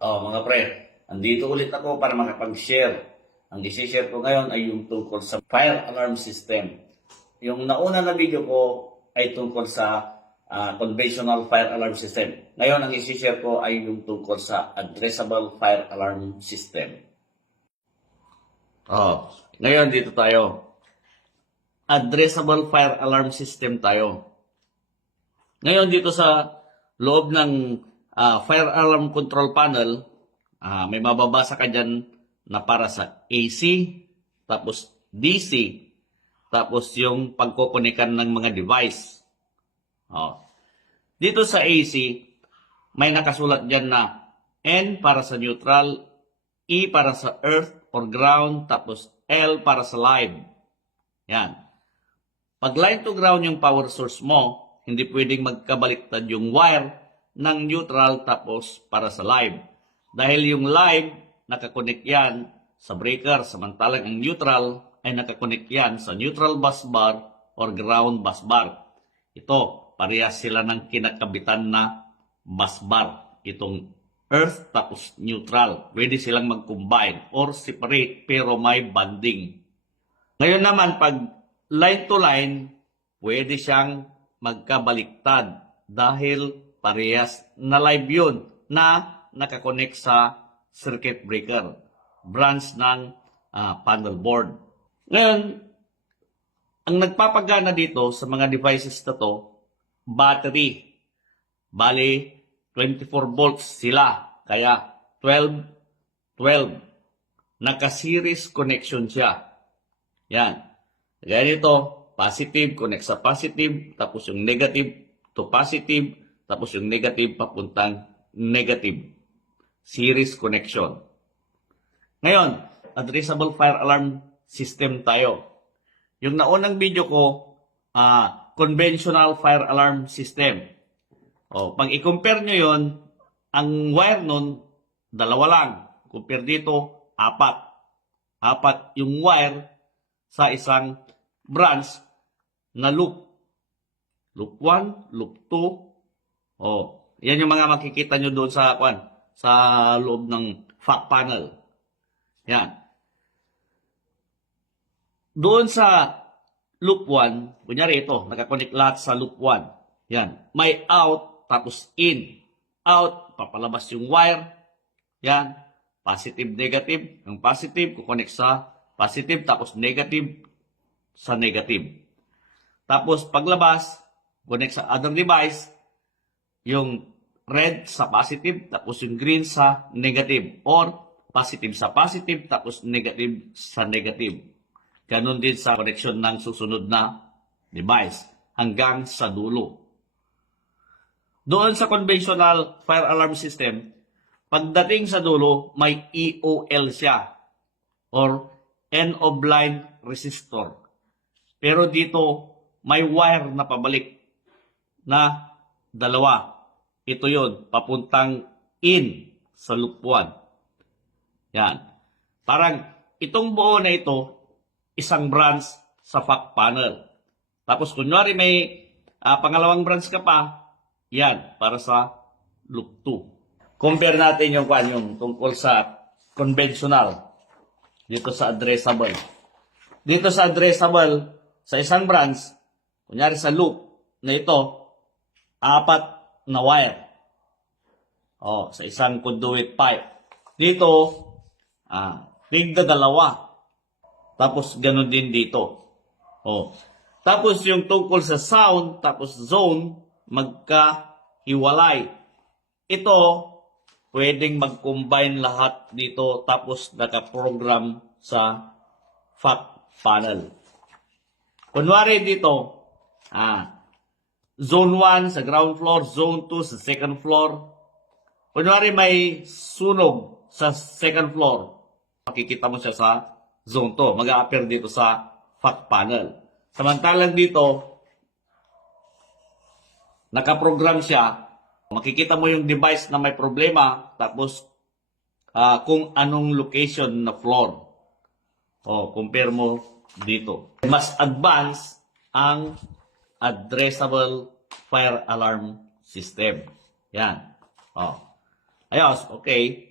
Mga pre, andito ulit ako para makapag-share. Ang isi-share ko ngayon ay yung tungkol sa fire alarm system. Yung nauna na video ko ay tungkol sa conventional fire alarm system. Ngayon, ang isi-share ko ay yung tungkol sa addressable fire alarm system. Ngayon, dito tayo. Addressable fire alarm system tayo. Ngayon, dito sa loob ng fire alarm control panel, may mababasa ka dyan na para sa AC, tapos DC, tapos yung pagkukunikan ng mga device. Dito sa AC, may nakasulat dyan na N para sa neutral, E para sa earth or ground, tapos L para sa live. Yan. Pag line to ground yung power source mo, hindi pwedeng magkabaliktad yung wire ng neutral tapos para sa live. Dahil yung live, nakakonect yan sa breaker, samantalang ang neutral ay nakakonect yan sa neutral bus bar or ground bus bar. Ito, parehas sila ng kinakabitan na bus bar. Itong earth tapos neutral. Pwede silang mag-combine or separate pero may bonding. Ngayon naman, pag line to line, pwede siyang magkabaliktad dahil parehas na live yun na nakakonect sa circuit breaker, branch ng panel board. Ngayon, ang nagpapagana dito sa mga devices na to, battery. Bali, 24 volts sila. Kaya 12. Naka-series connection siya. Yan. Kaya dito, positive, connect sa positive, tapos yung negative to positive, tapos yung negative papuntang negative. Series connection. Ngayon, addressable fire alarm system tayo. Yung naunang video ko, conventional fire alarm system. Pag i-compare nyo yon, ang wire nun, 2 lang. Compare dito, 4. 4 yung wire sa isang branch na loop. Loop 1, loop 2. Yan yung mga makikita nyo doon sa loob ng fact panel. Yan. Doon sa loop 1, kunyari ito, nakakonect lahat sa loop 1. Yan. May out, tapos in. Out, papalabas yung wire. Yan. Positive, negative. Ang positive, kukonect sa positive, tapos negative sa negative. Tapos paglabas, connect sa other device, yung red sa positive, tapos yung green sa negative. Or positive sa positive, tapos negative sa negative. Ganon din sa connection ng susunod na device hanggang sa dulo. Doon sa conventional fire alarm system, pagdating sa dulo, may EOL siya or end of line resistor. Pero dito, may wire na pabalik na 2. Ito yun, papuntang in sa loop 1. Yan. Parang itong buo na ito, isang branch sa fact panel. Tapos kunwari may pangalawang branch ka pa, yan, para sa loop 2. Compare natin yung tungkol sa conventional dito sa addressable. Dito sa addressable, sa isang branch, kunyari sa loop na ito, 4 na wire. Sa isang conduit pipe. Dito, tigda 2. Tapos, ganun din dito. Tapos, yung tungkol sa sound, tapos zone, magkahiwalay. Ito, pwedeng mag-combine lahat dito, tapos nakaprogram sa fact panel. Kunwari dito, zone 1 sa ground floor, zone 2 sa second floor. Kunwari may sunog sa second floor, makikita mo siya sa zone 2. Mag-a-appear dito sa fact panel. Samantalang dito, nakaprogram siya. Makikita mo yung device na may problema, tapos kung anong location na floor. Compare mo dito. Mas advanced ang addressable fire alarm system. Yan. Ayos, okay.